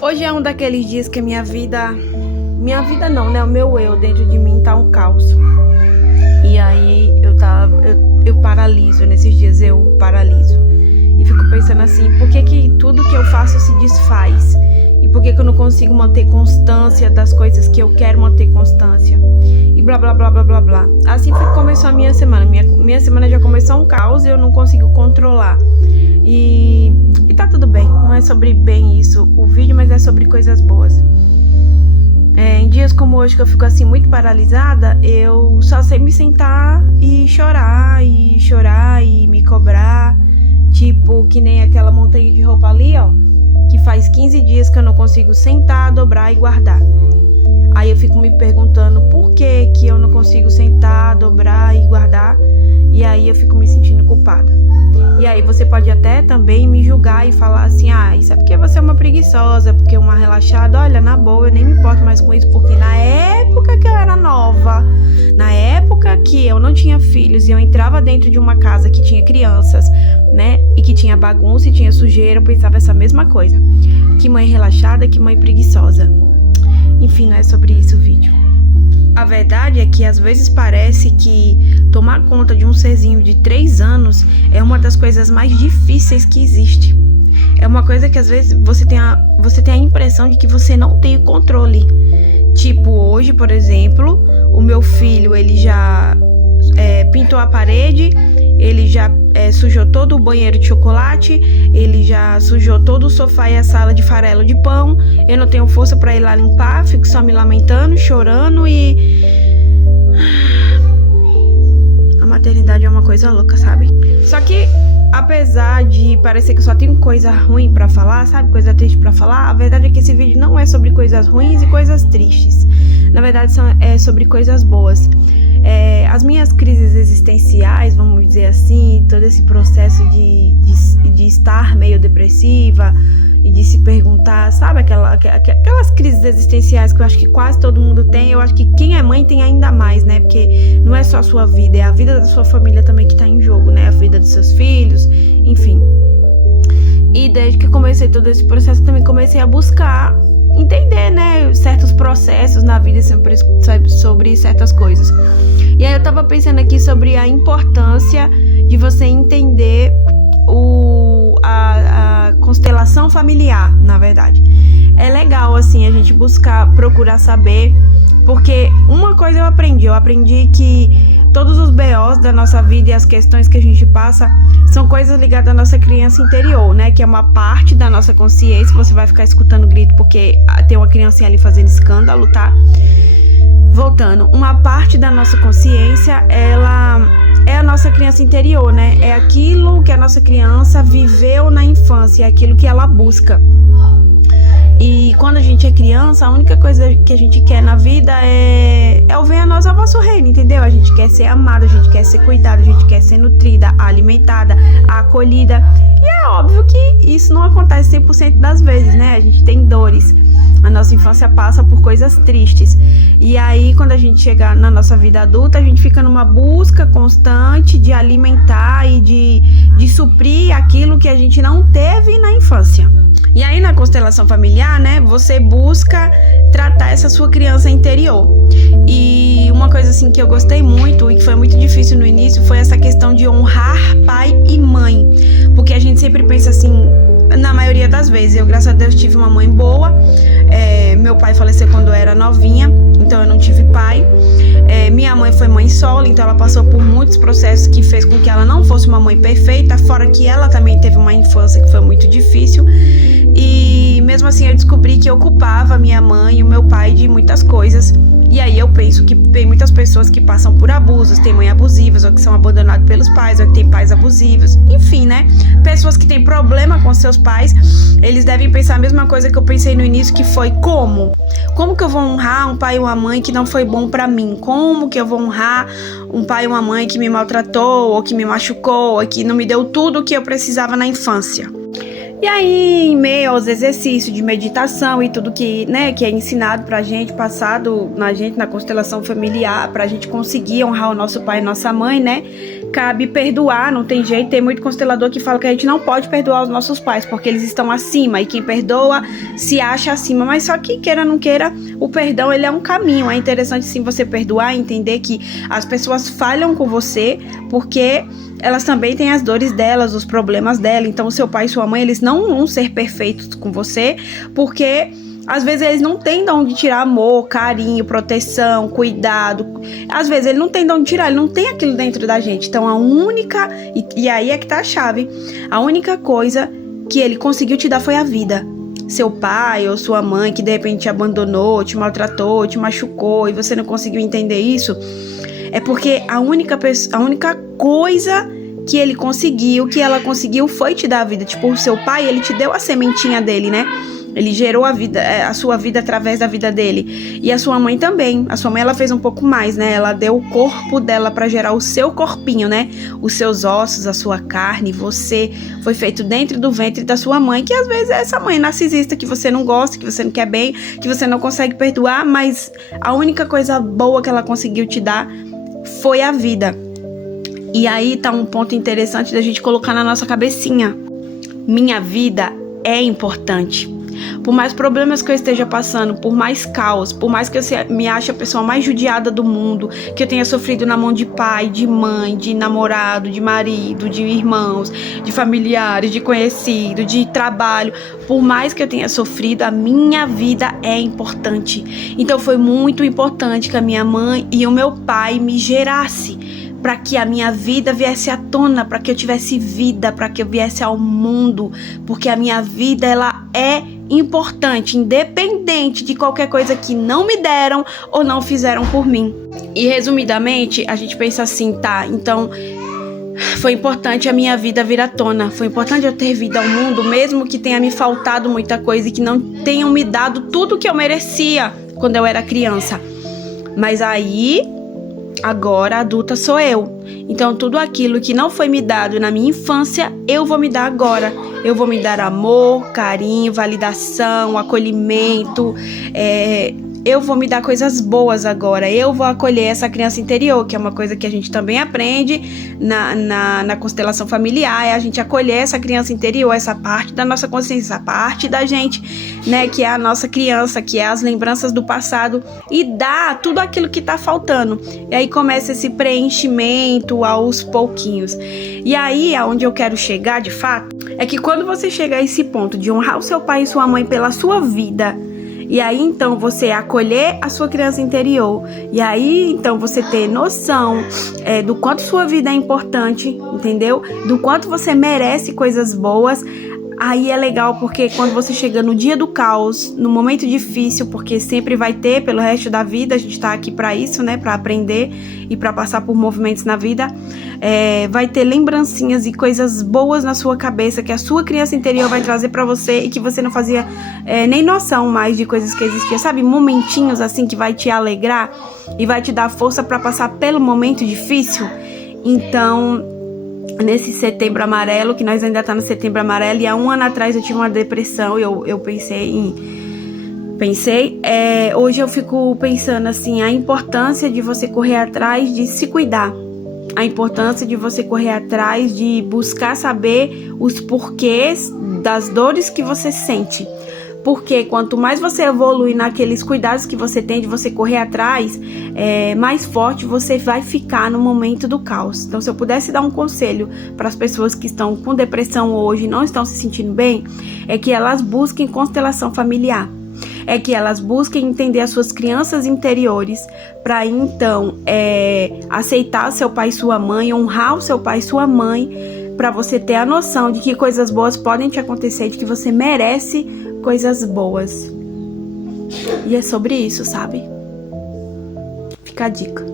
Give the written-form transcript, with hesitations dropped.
Hoje é um daqueles dias que minha vida não, né? O meu eu dentro de mim tá um caos. E aí eu paraliso, nesses dias eu paraliso. E fico pensando assim, por que tudo que eu faço se desfaz? E por que eu não consigo manter constância das coisas que eu quero manter constância? E blá, blá, blá, blá, blá, blá. Assim foi que começou a minha semana. Minha semana já começou um caos e eu não consigo controlar. E tá tudo bem, não é sobre bem isso o vídeo, mas é sobre coisas boas. Em dias como hoje que eu fico assim muito paralisada, eu só sei me sentar e chorar e me cobrar. Tipo, que nem aquela montanha de roupa ali, ó, que faz 15 dias que eu não consigo sentar, dobrar e guardar. Aí eu fico me perguntando por que eu não consigo sentar, dobrar e guardar. E aí eu fico me sentindo culpada. E aí você pode até também me julgar e falar assim, isso é porque você é uma preguiçosa, porque é uma relaxada. Olha, na boa, eu nem me importo mais com isso, porque na época que eu era nova, na época que eu não tinha filhos e eu entrava dentro de uma casa que tinha crianças, né, e que tinha bagunça e tinha sujeira, eu pensava essa mesma coisa. Que mãe relaxada, que mãe preguiçosa. Enfim, não é sobre isso o vídeo. A verdade é que às vezes parece que tomar conta de um serzinho de 3 anos é uma das coisas mais difíceis que existe. É uma coisa que às vezes você tem a impressão de que você não tem o controle. Tipo, hoje, por exemplo, o meu filho, ele já pintou a parede, ele já sujou todo o banheiro de chocolate, ele já sujou todo o sofá e a sala de farelo de pão. Eu não tenho força pra ir lá limpar, fico só me lamentando, chorando e... A maternidade é uma coisa louca, sabe? Só que, apesar de parecer que eu só tenho coisa ruim pra falar, sabe? Coisa triste pra falar, a verdade é que esse vídeo não é sobre coisas ruins e coisas tristes. Na verdade, é sobre coisas boas. As minhas crises existenciais, vamos dizer assim, todo esse processo de estar meio depressiva e de se perguntar, sabe, aquelas crises existenciais que eu acho que quase todo mundo tem. Eu acho que quem é mãe tem ainda mais, né? Porque não é só a sua vida, é a vida da sua família também que tá em jogo, né? A vida dos seus filhos, enfim. E desde que comecei todo esse processo, eu também comecei a buscar entender, né, certos processos na vida sobre certas coisas. E aí eu tava pensando aqui sobre a importância de você entender a constelação familiar, na verdade. É legal, assim, a gente procurar saber, porque uma coisa eu aprendi que todos os BOs da nossa vida e as questões que a gente passa são coisas ligadas à nossa criança interior, né? Que é uma parte da nossa consciência. Você vai ficar escutando grito porque tem uma criancinha ali fazendo escândalo, tá? Voltando, uma parte da nossa consciência, ela é a nossa criança interior, né? É aquilo que a nossa criança viveu na infância, é aquilo que ela busca. E quando a gente é criança, a única coisa que a gente quer na vida é o venha a nós ao vosso reino, entendeu? A gente quer ser amada, a gente quer ser cuidada, a gente quer ser nutrida, alimentada, acolhida. E é óbvio que isso não acontece 100% das vezes, né? A gente tem dores. A nossa infância passa por coisas tristes. E aí, quando a gente chega na nossa vida adulta, a gente fica numa busca constante de alimentar e de suprir aquilo que a gente não teve na infância. E aí, na constelação familiar, né, você busca tratar essa sua criança interior. E uma coisa assim que eu gostei muito e que foi muito difícil no início foi essa questão de honrar pai e mãe. Porque a gente sempre pensa assim, na maioria das vezes, eu, graças a Deus, tive uma mãe boa. Meu pai faleceu quando eu era novinha, então eu não tive pai. Minha mãe foi mãe solo, então ela passou por muitos processos que fez com que ela não fosse uma mãe perfeita, fora que ela também teve uma infância que foi muito difícil. E mesmo assim eu descobri que eu culpava minha mãe e o meu pai de muitas coisas. E aí eu penso que tem muitas pessoas que passam por abusos, tem mães abusivas, ou que são abandonadas pelos pais, ou que tem pais abusivos. Enfim, né? Pessoas que têm problema com seus pais, eles devem pensar a mesma coisa que eu pensei no início, que foi como? Como que eu vou honrar um pai e uma mãe que não foi bom pra mim? Como que eu vou honrar um pai e uma mãe que me maltratou, ou que me machucou, ou que não me deu tudo o que eu precisava na infância? E aí, em meio aos exercícios de meditação e tudo que, né, que é ensinado pra gente, passado na gente na constelação familiar, pra gente conseguir honrar o nosso pai e nossa mãe, né? cabe perdoar, não tem jeito. Tem muito constelador que fala que a gente não pode perdoar os nossos pais, porque eles estão acima, e quem perdoa se acha acima. Mas só que, queira ou não queira, o perdão, ele é um caminho. É interessante sim você perdoar e entender que as pessoas falham com você, porque elas também têm as dores delas, os problemas dela. Então, o seu pai e sua mãe, eles não vão ser perfeitos com você, porque às vezes eles não têm de onde tirar amor, carinho, proteção, cuidado. Às vezes ele não tem de onde tirar, ele não tem aquilo dentro da gente. Então a única, e aí é que tá a chave, a única coisa que ele conseguiu te dar foi a vida. Seu pai ou sua mãe que de repente te abandonou, te maltratou, te machucou e você não conseguiu entender isso, é porque a única coisa que ele conseguiu, que ela conseguiu, foi te dar a vida. Tipo, o seu pai, ele te deu a sementinha dele, né? Ele gerou a sua vida através da vida dele. E a sua mãe também. A sua mãe, ela fez um pouco mais, né? Ela deu o corpo dela pra gerar o seu corpinho, né? Os seus ossos, a sua carne. Você foi feito dentro do ventre da sua mãe, que às vezes é essa mãe narcisista que você não gosta, que você não quer bem, que você não consegue perdoar, mas a única coisa boa que ela conseguiu te dar foi a vida. E aí tá um ponto interessante da gente colocar na nossa cabecinha. Minha vida é importante. Por mais problemas que eu esteja passando, por mais caos, por mais que eu me ache a pessoa mais judiada do mundo, que eu tenha sofrido na mão de pai, de mãe, de namorado, de marido, de irmãos, de familiares, de conhecido, de trabalho, por mais que eu tenha sofrido, a minha vida é importante. Então foi muito importante que a minha mãe e o meu pai me gerassem, para que a minha vida viesse à tona, para que eu tivesse vida, para que eu viesse ao mundo, porque a minha vida, ela é importante, independente de qualquer coisa que não me deram ou não fizeram por mim. E resumidamente, a gente pensa assim, tá, então foi importante a minha vida vir à tona, foi importante eu ter vida ao mundo, mesmo que tenha me faltado muita coisa e que não tenham me dado tudo que eu merecia quando eu era criança. Mas aí, agora adulta sou eu. Então tudo aquilo que não foi me dado na minha infância, eu vou me dar agora. Eu vou me dar amor, carinho, validação, acolhimento. Eu vou me dar coisas boas agora. Eu vou acolher essa criança interior, que é uma coisa que a gente também aprende na constelação familiar. É a gente acolher essa criança interior, essa parte da nossa consciência, essa parte da gente, né, que é a nossa criança, que é as lembranças do passado, e dar tudo aquilo que tá faltando. E aí começa esse preenchimento aos pouquinhos. E aí, aonde eu quero chegar, de fato, é que quando você chegar a esse ponto de honrar o seu pai e sua mãe pela sua vida, e aí então você acolher a sua criança interior, e aí então você ter noção do quanto sua vida é importante, entendeu? Do quanto você merece coisas boas. Aí é legal porque quando você chega no dia do caos, no momento difícil, porque sempre vai ter pelo resto da vida, a gente tá aqui pra isso, né, pra aprender e pra passar por movimentos na vida, vai ter lembrancinhas e coisas boas na sua cabeça que a sua criança interior vai trazer pra você e que você não fazia nem noção mais de coisas que existiam, sabe? Momentinhos assim que vai te alegrar e vai te dar força pra passar pelo momento difícil. Então, nesse setembro amarelo, que nós ainda tá no setembro amarelo, e há um ano atrás eu tive uma depressão, eu hoje eu fico pensando assim, a importância de você correr atrás de se cuidar, a importância de você correr atrás de buscar saber os porquês das dores que você sente. Porque quanto mais você evolui naqueles cuidados que você tem de você correr atrás, mais forte você vai ficar no momento do caos. Então, se eu pudesse dar um conselho para as pessoas que estão com depressão hoje e não estão se sentindo bem, é que elas busquem constelação familiar. É que elas busquem entender as suas crianças interiores, para então aceitar seu pai e sua mãe, honrar o seu pai e sua mãe, para você ter a noção de que coisas boas podem te acontecer, de que você merece coisas boas. E é sobre isso, sabe? Fica a dica.